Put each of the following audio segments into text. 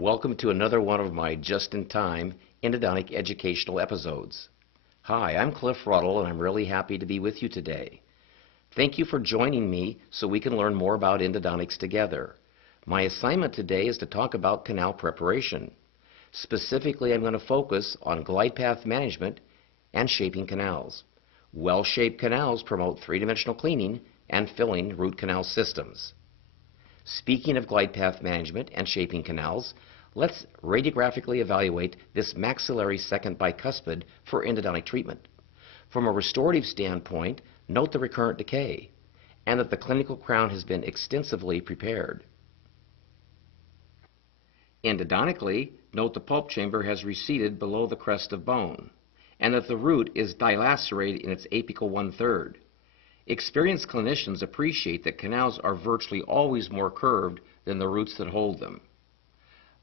Welcome to another one of my just-in-time endodontic educational episodes. Hi, I'm Cliff Ruddle, and I'm really happy to be with you today. Thank you for joining me so we can learn more about endodontics together. My assignment today is to talk about canal preparation. Specifically, I'm going to focus on glide path management and shaping canals. Well-shaped canals promote three-dimensional cleaning and filling root canal systems. Speaking of glide path management and shaping canals, let's radiographically evaluate this maxillary second bicuspid for endodontic treatment. From a restorative standpoint, note the recurrent decay and that the clinical crown has been extensively prepared. Endodontically, note the pulp chamber has receded below the crest of bone and that the root is dilacerated in its apical one-third. Experienced clinicians appreciate that canals are virtually always more curved than the roots that hold them.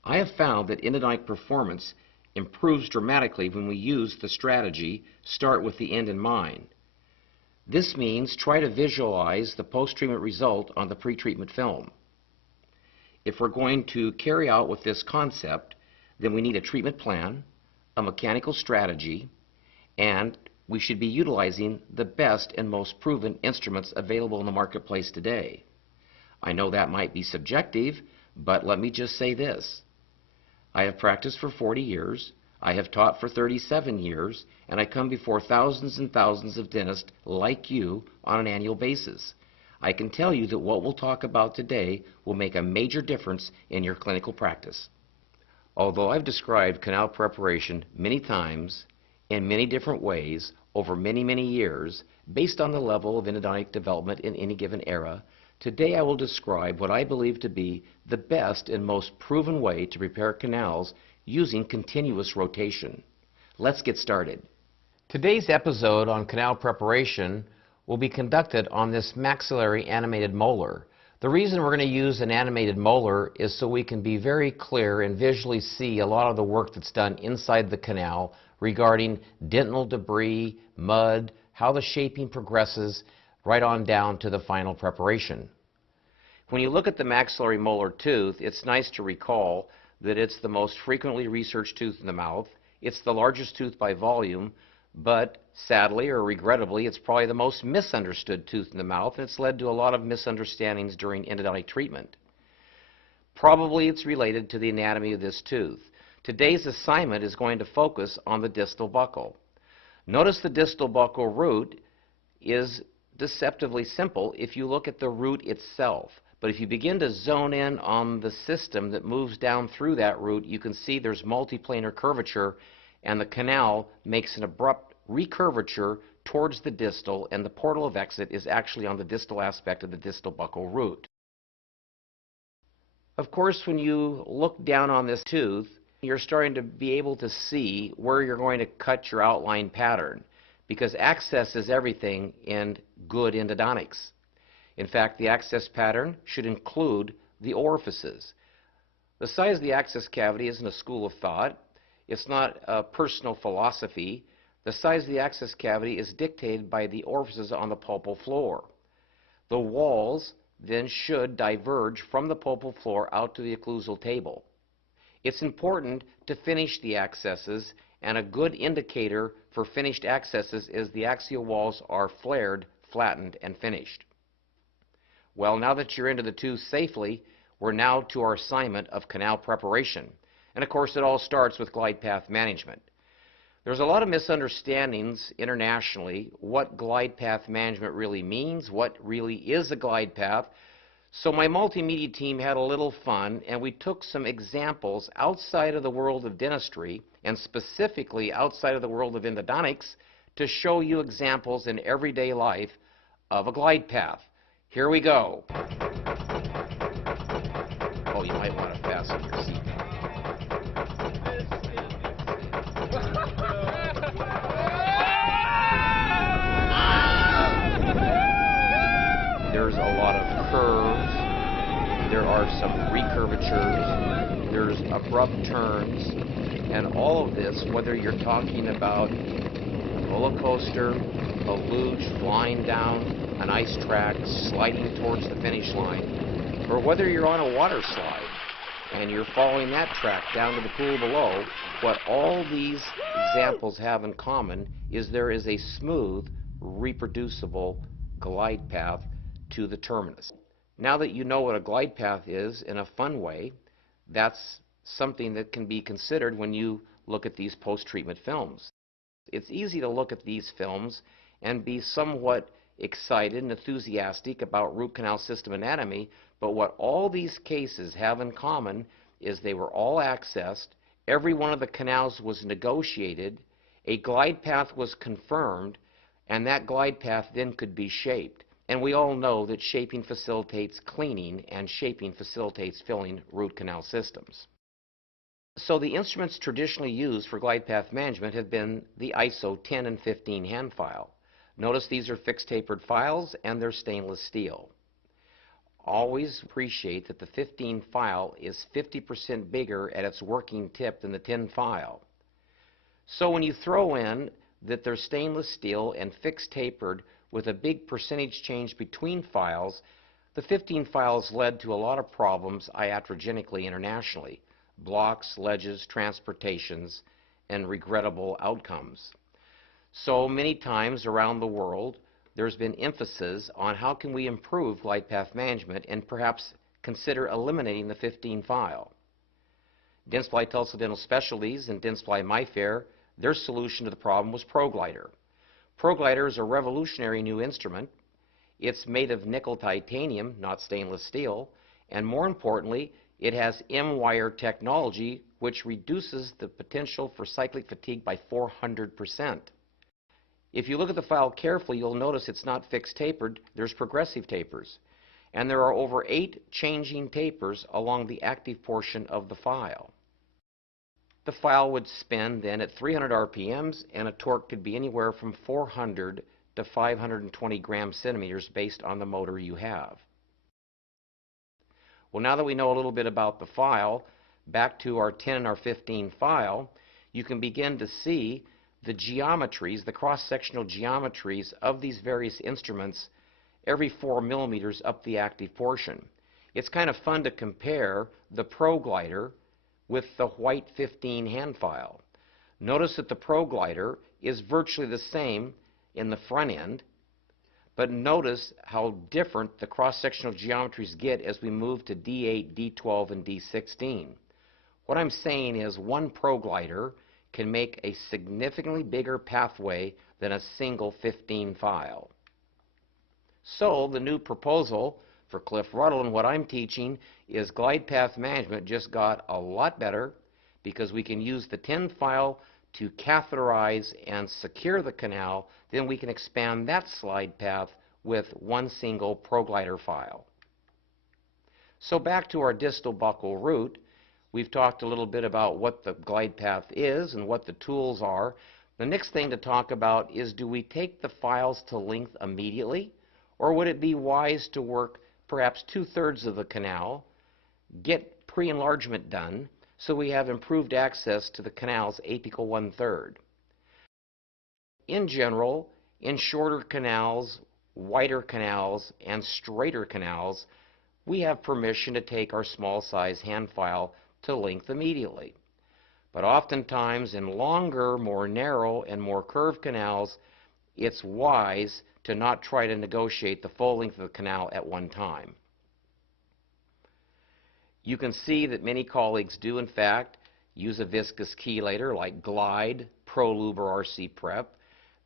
I have found that endodontic performance improves dramatically when we use the strategy, start with the end in mind. This means try to visualize the post-treatment result on the pre-treatment film. If we're going to carry out with this concept, then we need a treatment plan, a mechanical strategy, and we should be utilizing the best and most proven instruments available in the marketplace today. I know that might be subjective, but let me just say this. I have practiced for 40 years, I have taught for 37 years, and I come before thousands and thousands of dentists like you on an annual basis. I can tell you that what we'll talk about today will make a major difference in your clinical practice. Although I've described canal preparation many times, in many different ways, over many years, based on the level of endodontic development in any given era, today I will describe what I believe to be the best and most proven way to prepare canals using continuous rotation. Let's get started. Today's episode on canal preparation will be conducted on this maxillary animated molar. The reason we're going to use an animated molar is so we can be very clear and visually see a lot of the work that's done inside the canal regarding dental debris, mud, how the shaping progresses, right on down to the final preparation. When you look at the maxillary molar tooth, it's nice to recall that it's the most frequently researched tooth in the mouth. It's the largest tooth by volume, but sadly or regrettably, it's probably the most misunderstood tooth in the mouth, and it's led to a lot of misunderstandings during endodontic treatment. Probably it's related to the anatomy of this tooth. Today's assignment is going to focus on the distal buccal. Notice the distal buccal root is deceptively simple if you look at the root itself. But if you begin to zone in on the system that moves down through that root, you can see there's multiplanar curvature, and the canal makes an abrupt recurvature towards the distal, and the portal of exit is actually on the distal aspect of the distal buccal root. Of course, when you look down on this tooth, you're starting to be able to see where you're going to cut your outline pattern, because access is everything in good endodontics. In fact, the access pattern should include the orifices. The size of the access cavity isn't a school of thought. It's not a personal philosophy. The size of the access cavity is dictated by the orifices on the pulpal floor. The walls then should diverge from the pulpal floor out to the occlusal table. It's important to finish the accesses, and a good indicator for finished accesses is the axial walls are flared, flattened, and finished. Well, now that you're into the tooth safely, we're now to our assignment of canal preparation. And of course, it all starts with glide path management. There's a lot of misunderstandings internationally what glide path management really means, what really is a glide path. So my multimedia team had a little fun, and we took some examples outside of the world of dentistry, and specifically outside of the world of endodontics, to show you examples in everyday life of a glide path. Here we go. Oh, you might want to fasten your seatbelt. There's a lot of curves, there are some recurvatures, there's abrupt turns, and all of this, whether you're talking about a roller coaster, a luge flying down an ice track, sliding towards the finish line, or whether you're on a water slide, and you're following that track down to the pool below, what all these examples have in common is there is a smooth, reproducible glide path to the terminus. Now that you know what a glide path is in a fun way, that's something that can be considered when you look at these post-treatment films. It's easy to look at these films and be somewhat excited and enthusiastic about root canal system anatomy, but what all these cases have in common is they were all accessed, every one of the canals was negotiated, a glide path was confirmed, and that glide path then could be shaped. And we all know that shaping facilitates cleaning and shaping facilitates filling root canal systems. So the instruments traditionally used for glide path management have been the ISO 10 and 15 hand file. Notice these are fixed tapered files and they're stainless steel. Always appreciate that the 15 file is 50% bigger at its working tip than the 10 file. So when you throw in that they're stainless steel and fixed tapered with a big percentage change between files, the 15 files led to a lot of problems iatrogenically internationally. Blocks, ledges, transportations, and regrettable outcomes. So many times around the world, there's been emphasis on how can we improve glide path management and perhaps consider eliminating the 15 file. Dentsply Tulsa Dental Specialties and Dentsply MyFair, their solution to the problem was ProGlider. ProGlider is a revolutionary new instrument. It's made of nickel titanium, not stainless steel, and more importantly, it has M-wire technology, which reduces the potential for cyclic fatigue by 400%. If you look at the file carefully, you'll notice it's not fixed tapered, there's progressive tapers. And there are over 8 changing tapers along the active portion of the file. The file would spin then at 300 RPMs, and a torque could be anywhere from 400 to 520 gram-centimeters based on the motor you have. Well, now that we know a little bit about the file, back to our 10 and our 15 file, you can begin to see the geometries, the cross-sectional geometries of these various instruments every 4 millimeters up the active portion. It's kind of fun to compare the ProGlider with the white 15 hand file. Notice that the ProGlider is virtually the same in the front end, but notice how different the cross-sectional geometries get as we move to D8, D12, and D16. What I'm saying is one ProGlider can make a significantly bigger pathway than a single 15 file. So the new proposal for Cliff Ruddle and what I'm teaching is glide path management just got a lot better because we can use the 10 file to catheterize and secure the canal, then we can expand that slide path with one single ProGlider file. So back to our distal buccal root, we've talked a little bit about what the glide path is and what the tools are. The next thing to talk about is, do we take the files to length immediately, or would it be wise to work perhaps 2/3 of the canal, get pre-enlargement done, so we have improved access to the canal's apical 1/3. In general, in shorter canals, wider canals, and straighter canals, we have permission to take our small size hand file to length immediately. But oftentimes in longer, more narrow, and more curved canals, it's wise to not try to negotiate the full length of the canal at one time. You can see that many colleagues do, in fact, use a viscous chelator like Glide, ProLube, or RC Prep.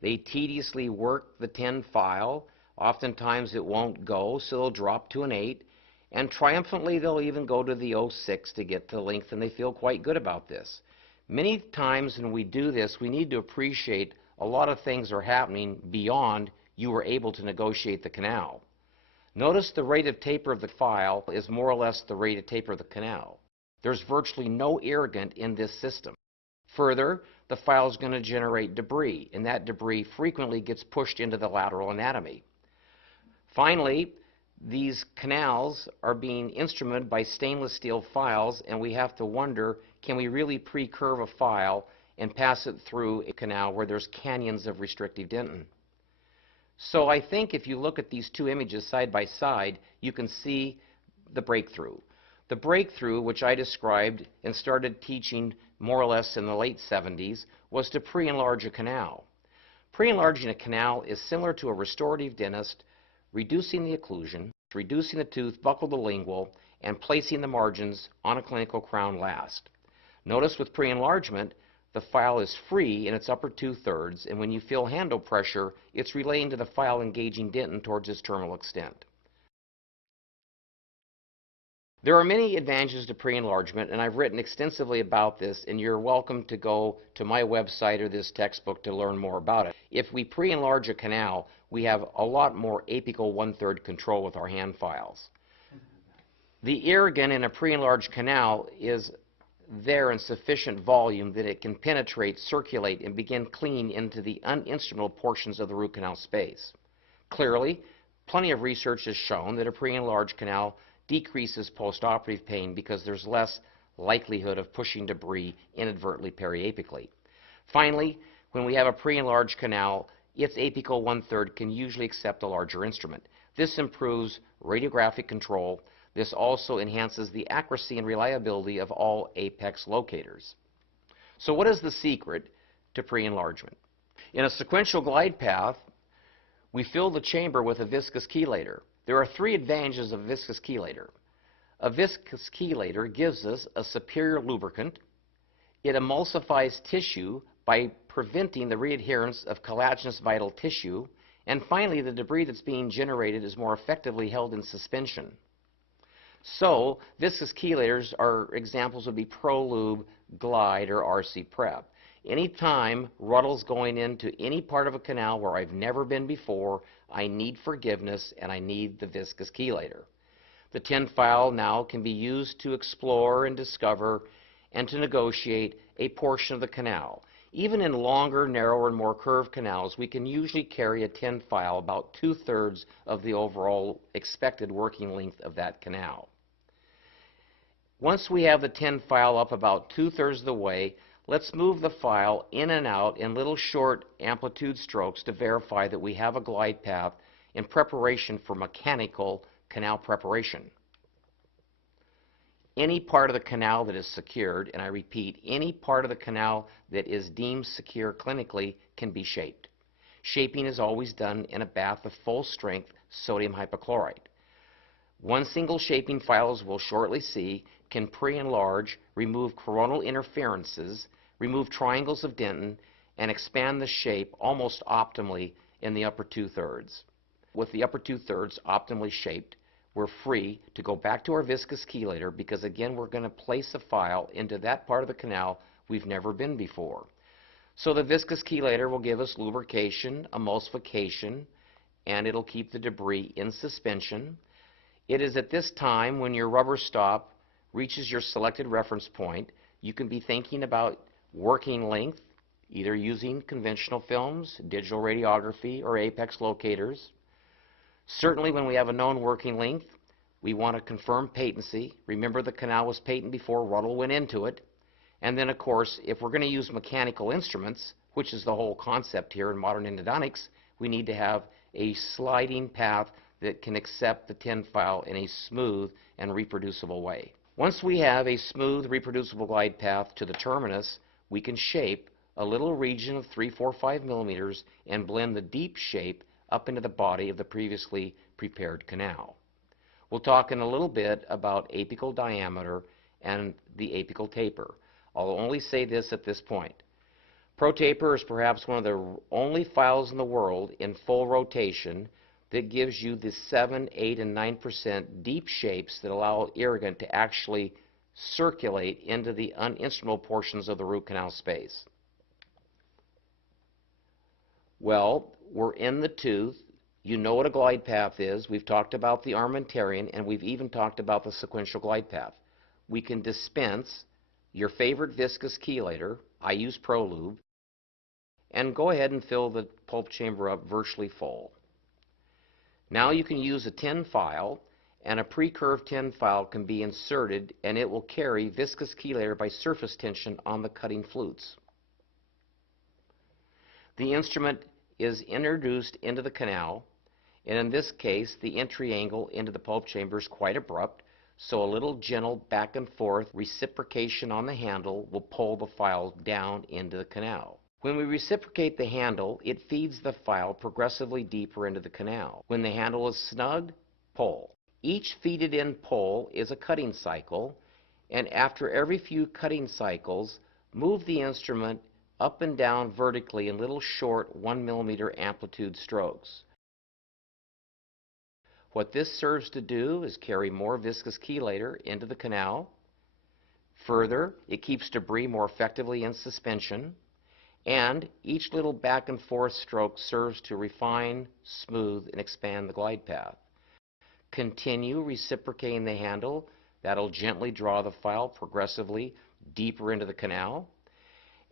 They tediously work the 10 file. Oftentimes it won't go, so they'll drop to an 8. And triumphantly, they'll even go to the 06 to get to length, and they feel quite good about this. Many times when we do this, we need to appreciate a lot of things are happening beyond you were able to negotiate the canal. Notice the rate of taper of the file is more or less the rate of taper of the canal. There's virtually no irrigant in this system. Further, the file is going to generate debris, and that debris frequently gets pushed into the lateral anatomy. Finally, these canals are being instrumented by stainless steel files, and we have to wonder, can we really pre-curve a file and pass it through a canal where there's canyons of restrictive dentin? So I think if you look at these two images side by side, you can see the breakthrough. The breakthrough, which I described and started teaching more or less in the late 70s, was to pre-enlarge a canal. Pre-enlarging a canal is similar to a restorative dentist reducing the occlusion, reducing the tooth, buckle the lingual, and placing the margins on a clinical crown last. Notice with pre-enlargement, the file is free in its upper 2/3, and when you feel handle pressure, it's relaying to the file engaging dentin towards its terminal extent. There are many advantages to pre-enlargement, and I've written extensively about this, and you're welcome to go to my website or this textbook to learn more about it. If we pre-enlarge a canal, we have a lot more apical 1/3 control with our hand files. The irrigan in a pre-enlarged canal is there in sufficient volume that it can penetrate, circulate, and begin cleaning into the uninstrumental portions of the root canal space. Clearly, plenty of research has shown that a pre-enlarged canal decreases postoperative pain because there's less likelihood of pushing debris inadvertently periapically. Finally, when we have a pre-enlarged canal, its apical 1/3 can usually accept a larger instrument. This improves radiographic control. This also enhances the accuracy and reliability of all apex locators. So what is the secret to pre-enlargement? In a sequential glide path, we fill the chamber with a viscous chelator. There are 3 advantages of a viscous chelator. A viscous chelator gives us a superior lubricant. It emulsifies tissue by preventing the readherence of collagenous vital tissue. And finally, the debris that's being generated is more effectively held in suspension. So, viscous chelators are examples would be ProLube, Glide, or RC Prep. Anytime Ruddle's going into any part of a canal where I've never been before, I need forgiveness and I need the viscous chelator. The tin file now can be used to explore and discover and to negotiate a portion of the canal. Even in longer, narrower, and more curved canals, we can usually carry a tin file about 2/3 of the overall expected working length of that canal. Once we have the tin file up about 2/3 of the way, let's move the file in and out in little short amplitude strokes to verify that we have a glide path in preparation for mechanical canal preparation. Any part of the canal that is secured, and I repeat, any part of the canal that is deemed secure clinically can be shaped. Shaping is always done in a bath of full strength sodium hypochlorite. One single shaping file, as we'll shortly see, can pre-enlarge, remove coronal interferences, remove triangles of dentin, and expand the shape almost optimally in the upper 2/3. With the upper 2/3 optimally shaped, we're free to go back to our viscous chelator because, again, we're going to place a file into that part of the canal we've never been before. So the viscous chelator will give us lubrication, emulsification, and it'll keep the debris in suspension. It is at this time when your rubber stop reaches your selected reference point, you can be thinking about working length, either using conventional films, digital radiography, or apex locators. Certainly when we have a known working length, we want to confirm patency. Remember, the canal was patent before Ruddle went into it. And then, of course, if we're going to use mechanical instruments, which is the whole concept here in modern endodontics, we need to have a sliding path that can accept the tin file in a smooth and reproducible way. Once we have a smooth, reproducible glide path to the terminus, we can shape a little region of 3, 4, 5 millimeters and blend the deep shape up into the body of the previously prepared canal. We'll talk in a little bit about apical diameter and the apical taper. I'll only say this at this point. ProTaper is perhaps one of the only files in the world in full rotation that gives you the 7, 8, and 9% deep shapes that allow irrigant to actually circulate into the uninstrumental portions of the root canal space. Well, we're in the tooth. You know what a glide path is. We've talked about the armentarium, and we've even talked about the sequential glide path. We can dispense your favorite viscous chelator. I use ProLube. And go ahead and fill the pulp chamber up virtually full. Now you can use a tin file, and a pre-curved tin file can be inserted, and it will carry viscous chelator by surface tension on the cutting flutes. The instrument is introduced into the canal, and in this case, the entry angle into the pulp chamber is quite abrupt, so a little gentle back and forth reciprocation on the handle will pull the file down into the canal. When we reciprocate the handle, it feeds the file progressively deeper into the canal. When the handle is snug, pull. Each feeded in pull is a cutting cycle, and after every few cutting cycles, move the instrument up and down vertically in little short 1 millimeter amplitude strokes. What this serves to do is carry more viscous chelator into the canal. Further, it keeps debris more effectively in suspension, and each little back and forth stroke serves to refine, smooth, and expand the glide path. Continue reciprocating the handle. That'll gently draw the file progressively deeper into the canal.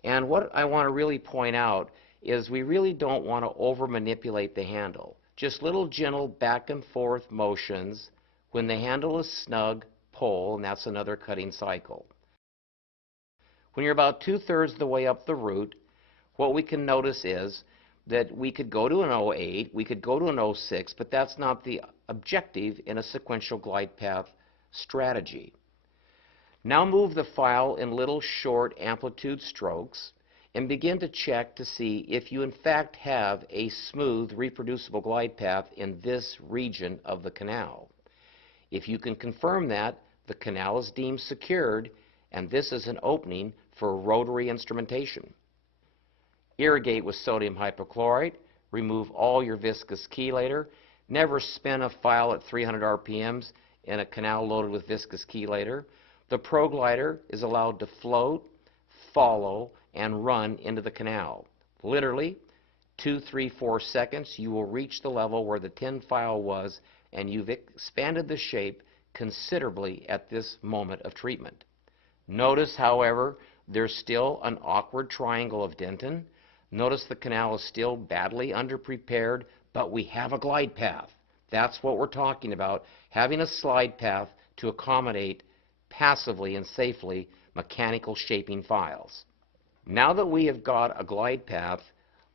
And what I want to really point out is we really don't want to over manipulate the handle. Just little gentle back and forth motions. When the handle is snug, pull, and that's another cutting cycle. When you're about 2/3 of the way up the root, what we can notice is that we could go to an 08, we could go to an 06, but that's not the objective in a sequential glide path strategy. Now move the file in little short amplitude strokes and begin to check to see if you in fact have a smooth reproducible glide path in this region of the canal. If you can confirm that, the canal is deemed secured and this is an opening for rotary instrumentation. Irrigate with sodium hypochlorite, remove all your viscous chelator, never spin a file at 300 RPMs in a canal loaded with viscous chelator. The ProGlider is allowed to float, follow, and run into the canal. Literally, 2, 3, 4 seconds, you will reach the level where the tin file was, and you've expanded the shape considerably at this moment of treatment. Notice, however, there's still an awkward triangle of dentin. Notice the canal is still badly underprepared, but we have a glide path. That's what we're talking about, having a slide path to accommodate passively and safely mechanical shaping files. Now that we have got a glide path,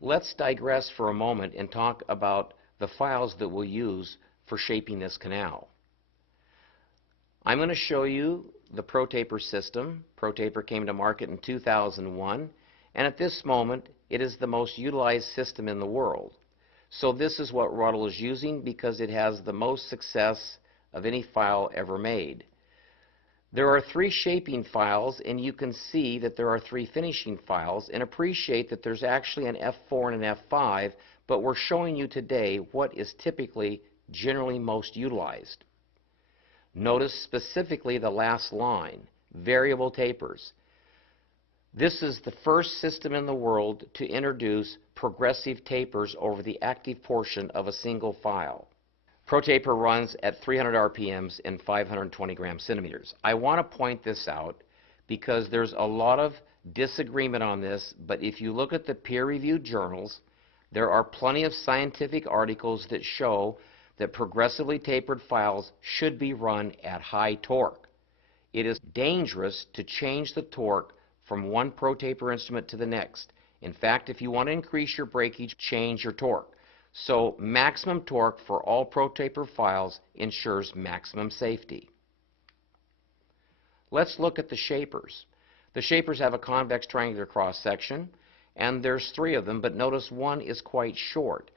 let's digress for a moment and talk about the files that we'll use for shaping this canal. I'm going to show you the ProTaper system. ProTaper came to market in 2001, and at this moment it is the most utilized system in the world. So this is what Ruddle is using because it has the most success of any file ever made. There are 3 shaping files, and you can see that there are 3 finishing files, and appreciate that there's actually an F4 and an F5, but we're showing you today what is typically generally most utilized. Notice specifically the last line, variable tapers. This is the first system in the world to introduce progressive tapers over the active portion of a single file. ProTaper runs at 300 RPMs and 520 gram centimeters. I want to point this out because there's a lot of disagreement on this, but if you look at the peer-reviewed journals, there are plenty of scientific articles that show that progressively tapered files should be run at high torque. It is dangerous to change the torque from one ProTaper instrument to the next. In fact, if you want to increase your breakage, change your torque. So maximum torque for all ProTaper files ensures maximum safety. Let's look at the shapers. The shapers have a convex triangular cross section, and there's 3 of them, but notice one is quite short.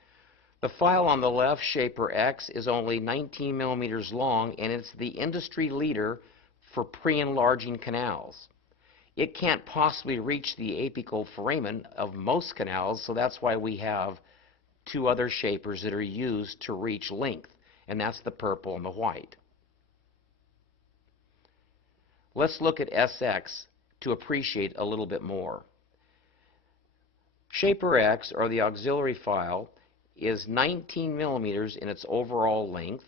The file on the left, Shaper X, is only 19 millimeters long, and it's the industry leader for pre-enlarging canals. It can't possibly reach the apical foramen of most canals, so that's why we have 2 other shapers that are used to reach length, and that's the purple and the white. Let's look at SX to appreciate a little bit more. Shaper X, or the auxiliary file, is 19 millimeters in its overall length.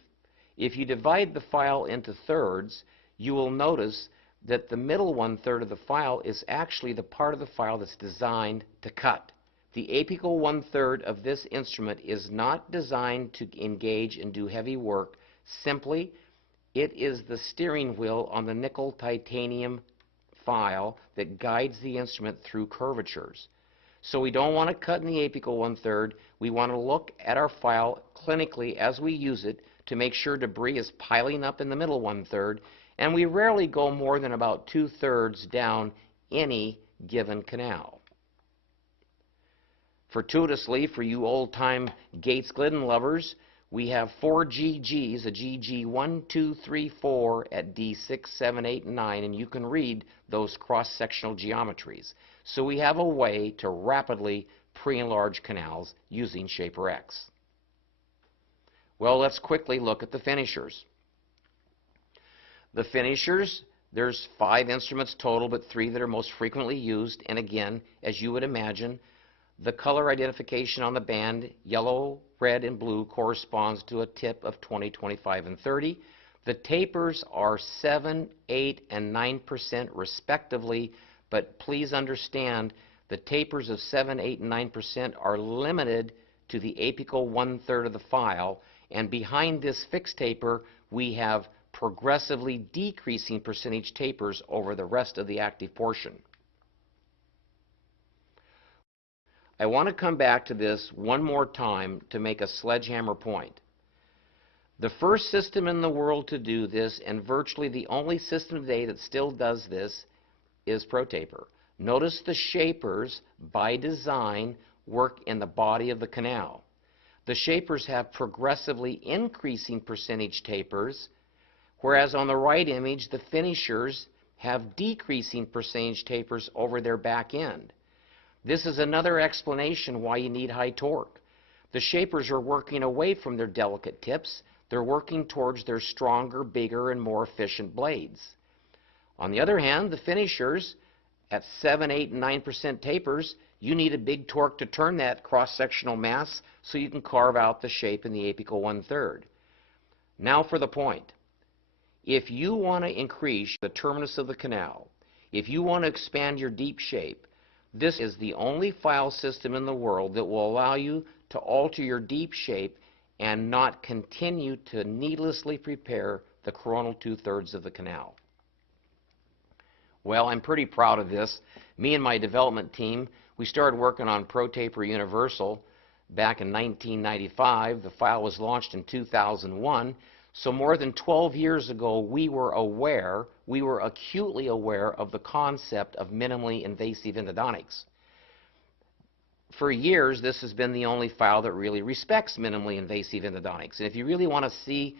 If you divide the file into thirds, you will notice that the middle 1/3 of the file is actually the part of the file that's designed to cut. The apical 1/3 of this instrument is not designed to engage and do heavy work. Simply, it is the steering wheel on the nickel titanium file that guides the instrument through curvatures. So we don't want to cut in the apical 1/3. We want to look at our file clinically as we use it to make sure debris is piling up in the middle 1/3, and we rarely go more than about 2/3 down any given canal. Fortuitously, for you old-time Gates Glidden lovers, we have 4 GGs, a GG 1, 2, 3, 4 at D6, 7, 8, and 9, and you can read those cross-sectional geometries. So we have a way to rapidly pre-enlarge canals using Shaper X. Well, let's quickly look at the finishers. The finishers, there's 5 instruments total, but 3 that are most frequently used, and again, as you would imagine, the color identification on the band, yellow, red, and blue, corresponds to a tip of 20, 25, and 30. The tapers are 7, 8, and 9% respectively, but please understand the tapers of 7, 8, and 9% are limited to the apical 1/3 of the file, and behind this fixed taper we have progressively decreasing percentage tapers over the rest of the active portion. I want to come back to this one more time to make a sledgehammer point. The first system in the world to do this, and virtually the only system today that still does this, is ProTaper. Notice the shapers, by design, work in the body of the canal. The shapers have progressively increasing percentage tapers, whereas on the right image, the finishers have decreasing percentage tapers over their back end. This is another explanation why you need high torque. The shapers are working away from their delicate tips. They're working towards their stronger, bigger, and more efficient blades. On the other hand, the finishers, at 7, 8, and 9% tapers, you need a big torque to turn that cross-sectional mass so you can carve out the shape in the apical 1/3. Now for the point. If you want to increase the terminus of the canal, if you want to expand your deep shape, this is the only file system in the world that will allow you to alter your deep shape and not continue to needlessly prepare the coronal 2/3 of the canal. Well, I'm pretty proud of this. Me and my development team, we started working on ProTaper Universal back in 1995. The file was launched in 2001. So more than 12 years ago, we were acutely aware of the concept of minimally invasive endodontics. For years, this has been the only file that really respects minimally invasive endodontics. And if you really want to see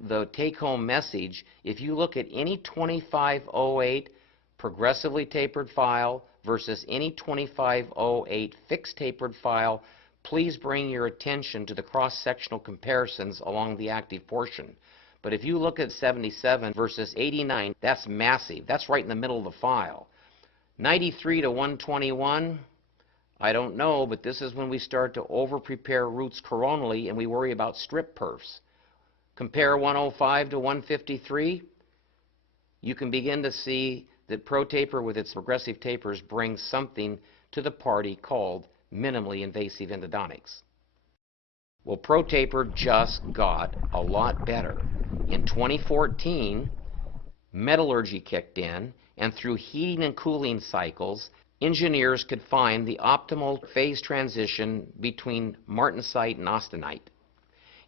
the take-home message, if you look at any 2508 progressively tapered file versus any 2508 fixed tapered file, please bring your attention to the cross-sectional comparisons along the active portion. But if you look at 77 versus 89, that's massive. That's right in the middle of the file. 93 to 121, I don't know, but this is when we start to over-prepare roots coronally and we worry about strip perfs. Compare 105 to 153, you can begin to see that ProTaper with its progressive tapers brings something to the party called minimally invasive endodontics. Well, ProTaper just got a lot better. In 2014, metallurgy kicked in, and through heating and cooling cycles, engineers could find the optimal phase transition between martensite and austenite.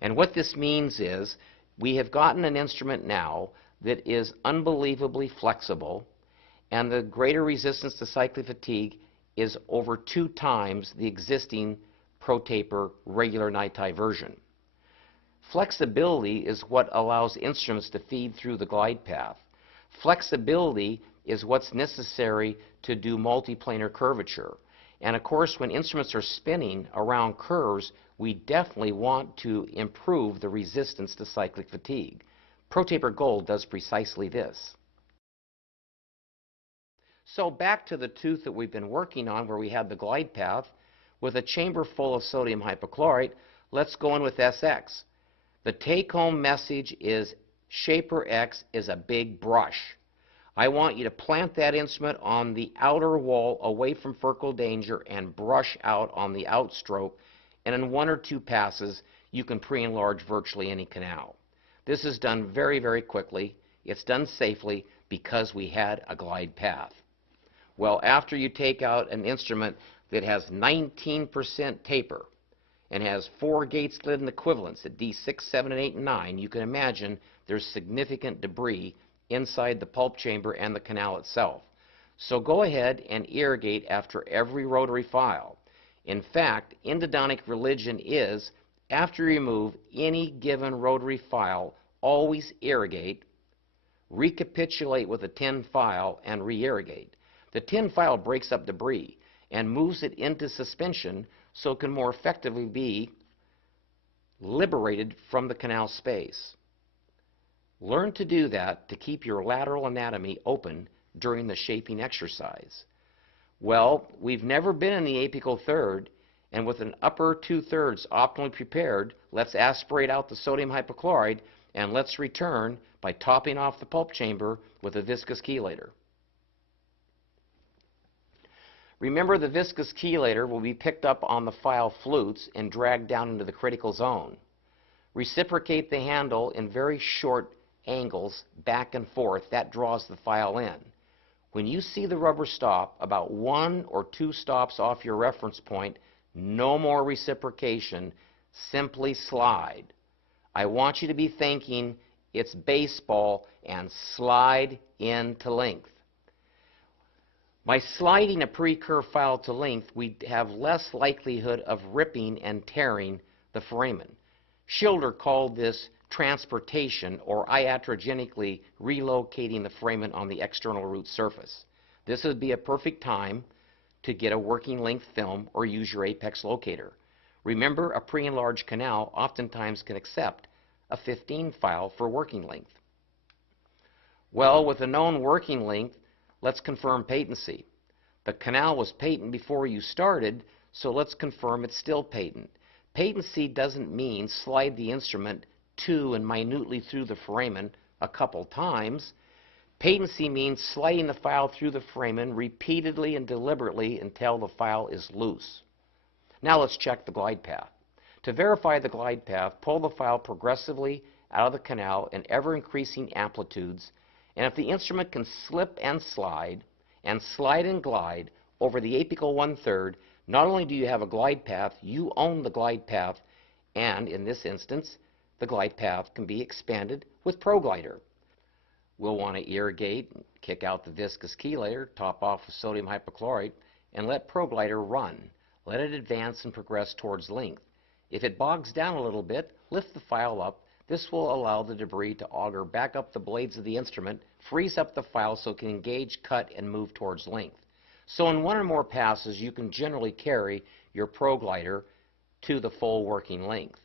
And what this means is we have gotten an instrument now that is unbelievably flexible, and the greater resistance to cyclic fatigue is over 2 times the existing ProTaper regular NiTi version. Flexibility is what allows instruments to feed through the glide path. Flexibility is what's necessary to do multiplanar curvature. And of course, when instruments are spinning around curves, we definitely want to improve the resistance to cyclic fatigue. ProTaper Gold does precisely this. So back to the tooth that we've been working on where we had the glide path. With a chamber full of sodium hypochlorite, let's go in with SX. The take-home message is Shaper X is a big brush. I want you to plant that instrument on the outer wall away from furcal danger and brush out on the outstroke, and in 1 or 2 passes you can pre-enlarge virtually any canal. This is done very, very quickly. It's done safely because we had a glide path. Well, after you take out an instrument that has 19% taper and has 4 Gates Glidden equivalents at D6, 7, and 8, and 9, you can imagine there's significant debris inside the pulp chamber and the canal itself. So go ahead and irrigate after every rotary file. In fact, endodontic religion is, after you remove any given rotary file, always irrigate, recapitulate with a tin file, and re-irrigate. The tin file breaks up debris and moves it into suspension so it can more effectively be liberated from the canal space. Learn to do that to keep your lateral anatomy open during the shaping exercise. Well, we've never been in the apical third, and with an upper 2/3 optimally prepared, let's aspirate out the sodium hypochlorite, and let's return by topping off the pulp chamber with a viscous chelator. Remember, the viscous chelator will be picked up on the file flutes and dragged down into the critical zone. Reciprocate the handle in very short angles back and forth. That draws the file in. When you see the rubber stop about 1 or 2 stops off your reference point, no more reciprocation, simply slide. I want you to be thinking it's baseball and slide into length. By sliding a pre-curved file to length, we have less likelihood of ripping and tearing the foramen. Schilder called this transportation, or iatrogenically relocating the foramen on the external root surface. This would be a perfect time to get a working length film or use your apex locator. Remember, a pre-enlarged canal oftentimes can accept a 15 file for working length. Well, with a known working length, let's confirm patency. The canal was patent before you started, so let's confirm it's still patent. Patency doesn't mean slide the instrument to and minutely through the foramen a couple times. Patency means sliding the file through the foramen repeatedly and deliberately until the file is loose. Now let's check the glide path. To verify the glide path, pull the file progressively out of the canal in ever-increasing amplitudes, and if the instrument can slip and slide and glide over the apical 1/3, not only do you have a glide path, you own the glide path, and in this instance, the glide path can be expanded with ProGlider. We'll want to irrigate, kick out the viscous chelator, top off with sodium hypochlorite, and let ProGlider run. Let it advance and progress towards length. If it bogs down a little bit, lift the file up. This will allow the debris to auger back up the blades of the instrument, frees up the file so it can engage, cut, and move towards length. So in 1 or more passes, you can generally carry your ProGlider to the full working length.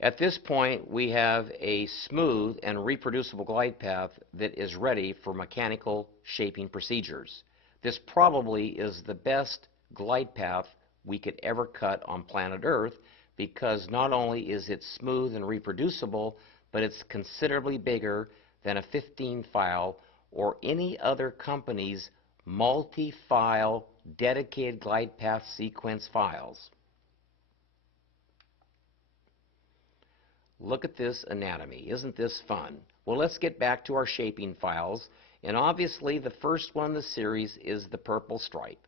At this point, we have a smooth and reproducible glide path that is ready for mechanical shaping procedures. This probably is the best glide path we could ever cut on planet Earth, because not only is it smooth and reproducible, but it's considerably bigger than a 15 file or any other company's multi-file dedicated glide path sequence files. Look at this anatomy. Isn't this fun? Well, let's get back to our shaping files, and obviously the first one in the series is the purple stripe.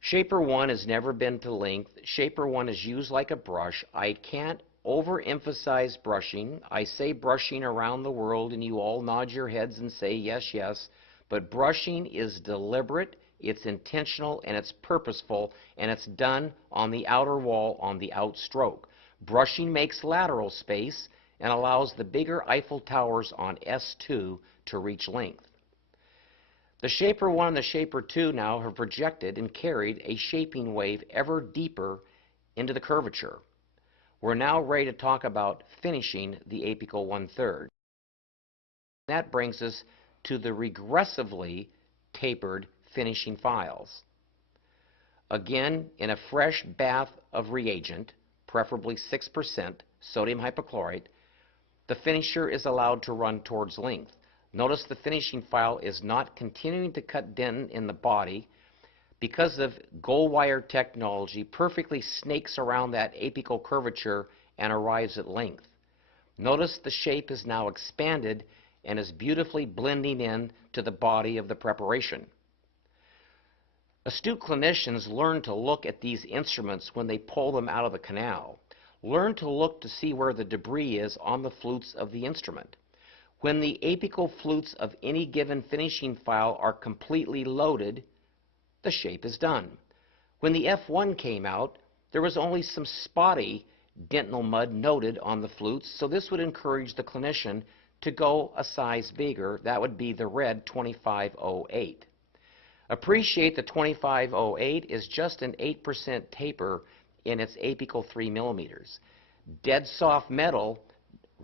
Shaper 1 has never been to length. Shaper 1 is used like a brush. I can't overemphasize brushing. I say brushing around the world, and you all nod your heads and say yes, yes. But brushing is deliberate, it's intentional, and it's purposeful, and it's done on the outer wall on the outstroke. Brushing makes lateral space and allows the bigger Eiffel Towers on S2 to reach length. The Shaper 1 and the Shaper 2 now have projected and carried a shaping wave ever deeper into the curvature. We're now ready to talk about finishing the apical 1/3. That brings us to the regressively tapered finishing files. Again, in a fresh bath of reagent, preferably 6% sodium hypochlorite, the finisher is allowed to run towards length. Notice the finishing file is not continuing to cut dent in the body. Because of gold wire technology, perfectly snakes around that apical curvature and arrives at length. Notice the shape is now expanded and is beautifully blending in to the body of the preparation. Astute clinicians learn to look at these instruments when they pull them out of the canal. Learn to look to see where the debris is on the flutes of the instrument. When the apical flutes of any given finishing file are completely loaded, the shape is done. When the F1 came out, there was only some spotty dental mud noted on the flutes, so this would encourage the clinician to go a size bigger. That would be the red 2508. Appreciate the 2508 is just an 8% taper in its apical 3 millimeters. Dead soft metal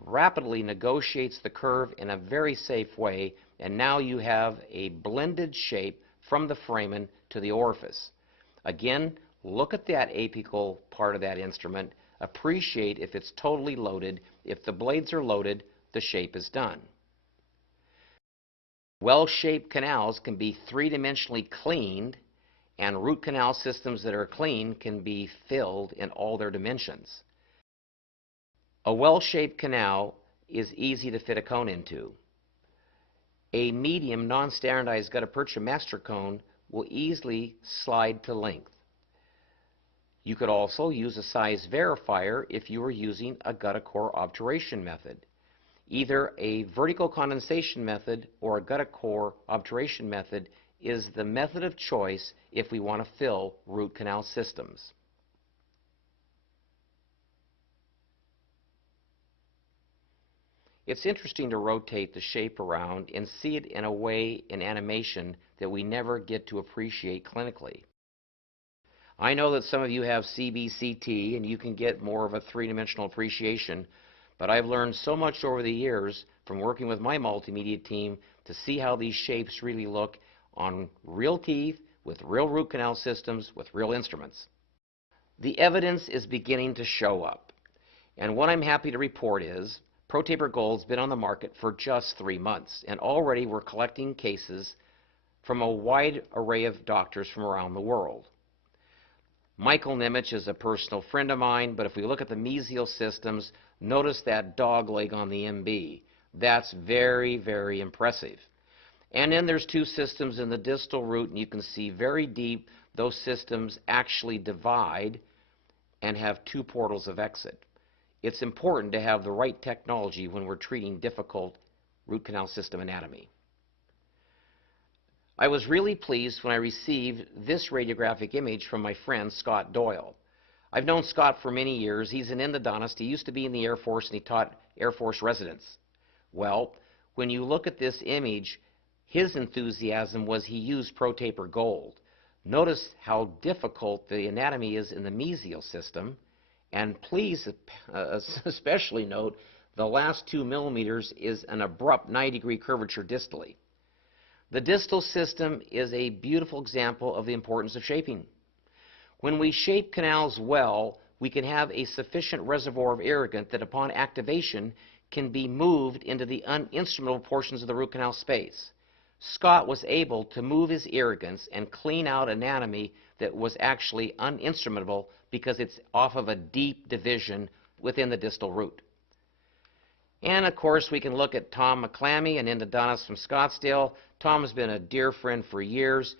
rapidly negotiates the curve in a very safe way, and now you have a blended shape from the foramen to the orifice. Again, look at that apical part of that instrument. Appreciate if it's totally loaded. If the blades are loaded, the shape is done. Well-shaped canals can be three-dimensionally cleaned, and root canal systems that are clean can be filled in all their dimensions. A well-shaped canal is easy to fit a cone into. A medium non-standardized gutta-percha master cone will easily slide to length. You could also use a size verifier if you were using a gutta core obturation method. Either a vertical condensation method or a gutta core obturation method is the method of choice if we want to fill root canal systems. It's interesting to rotate the shape around and see it in a way in animation that we never get to appreciate clinically. I know that some of you have CBCT and you can get more of a three-dimensional appreciation, but I've learned so much over the years from working with my multimedia team to see how these shapes really look on real teeth, with real root canal systems, with real instruments. The evidence is beginning to show up, and what I'm happy to report is ProTaper Gold's been on the market for just 3 months, and already we're collecting cases from a wide array of doctors from around the world. Michael Nimitz is a personal friend of mine, but if we look at the mesial systems, notice that dog leg on the MB. That's very, very impressive. And then there's 2 systems in the distal root, and you can see very deep those systems actually divide and have 2 portals of exit. It's important to have the right technology when we're treating difficult root canal system anatomy. I was really pleased when I received this radiographic image from my friend Scott Doyle. I've known Scott for many years. He's an endodontist. He used to be in the Air Force and he taught Air Force residents. Well, when you look at this image, his enthusiasm was he used ProTaper Gold. Notice how difficult the anatomy is in the mesial system, and please especially note the last 2 millimeters is an abrupt 90-degree curvature distally. The distal system is a beautiful example of the importance of shaping. When we shape canals well, we can have a sufficient reservoir of irrigant that upon activation can be moved into the uninstrumentable portions of the root canal space. Scott was able to move his irrigants and clean out anatomy that was actually uninstrumentable because it's off of a deep division within the distal root. And of course, we can look at Tom McClammy, an endodontist from Scottsdale. Tom has been a dear friend for years.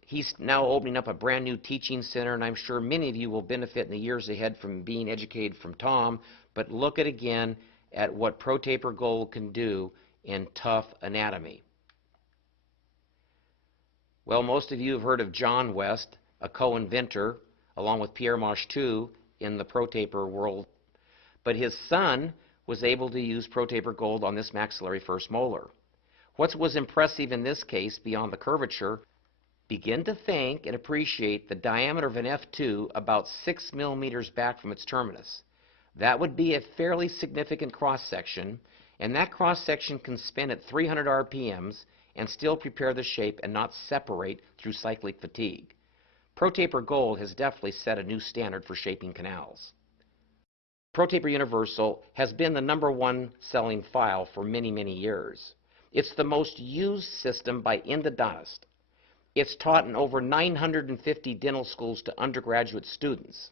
He's now opening up a brand new teaching center, and I'm sure many of you will benefit in the years ahead from being educated from Tom. But look again at what ProTaper Gold can do in tough anatomy. Well, most of you have heard of John West, a co-inventor, along with Pierre Mauchetou in the ProTaper world. But his son was able to use ProTaper Gold on this maxillary first molar. What was impressive in this case, beyond the curvature, begin to think and appreciate the diameter of an F2 about 6 millimeters back from its terminus. That would be a fairly significant cross-section, and that cross-section can spin at 300 RPMs and still prepare the shape and not separate through cyclic fatigue. ProTaper Gold has definitely set a new standard for shaping canals. ProTaper Universal has been the #1 selling file for many, many years. It's the most used system by endodontists. It's taught in over 950 dental schools to undergraduate students.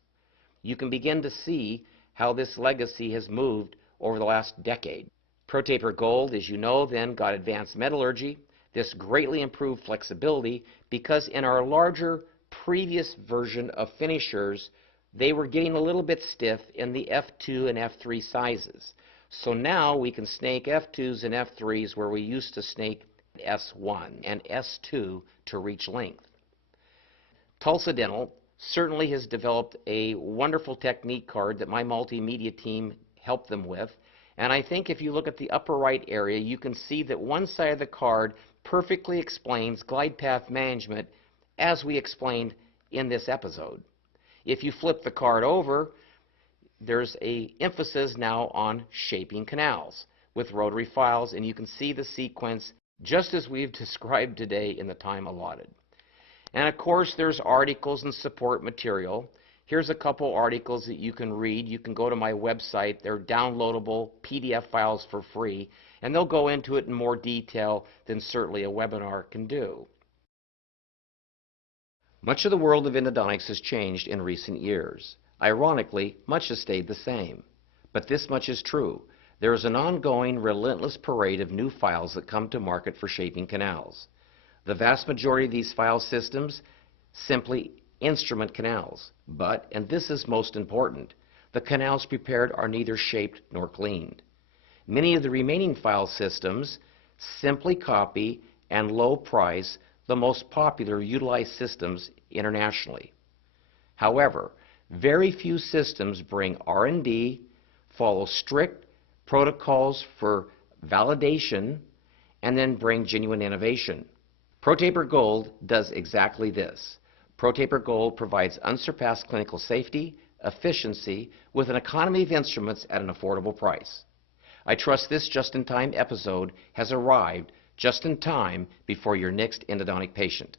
You can begin to see how this legacy has moved over the last decade. ProTaper Gold, as you know, then got advanced metallurgy. This greatly improved flexibility because in our larger previous version of finishers, they were getting a little bit stiff in the F2 and F3 sizes. So now we can snake F2s and F3s where we used to snake S1 and S2 to reach length. Tulsa Dental certainly has developed a wonderful technique card that my multimedia team helped them with. And I think if you look at the upper right area, you can see that one side of the card perfectly explains glide path management as we explained in this episode. If you flip the card over, there's an emphasis now on shaping canals with rotary files, and you can see the sequence just as we've described today in the time allotted. And of course, there's articles and support material. Here's a couple articles that you can read. You can go to my website. They're downloadable PDF files for free, and they'll go into it in more detail than certainly a webinar can do. Much of the world of endodontics has changed in recent years. Ironically, much has stayed the same. But this much is true. There is an ongoing, relentless parade of new files that come to market for shaping canals. The vast majority of these file systems simply instrument canals, but, and this is most important, the canals prepared are neither shaped nor cleaned. Many of the remaining file systems simply copy and low price the most popular utilized systems internationally. However, very few systems bring R&D, follow strict protocols for validation, and then bring genuine innovation. ProTaper Gold does exactly this. ProTaper Gold provides unsurpassed clinical safety, efficiency, with an economy of instruments at an affordable price. I trust this just-in-time episode has arrived just in time before your next endodontic patient.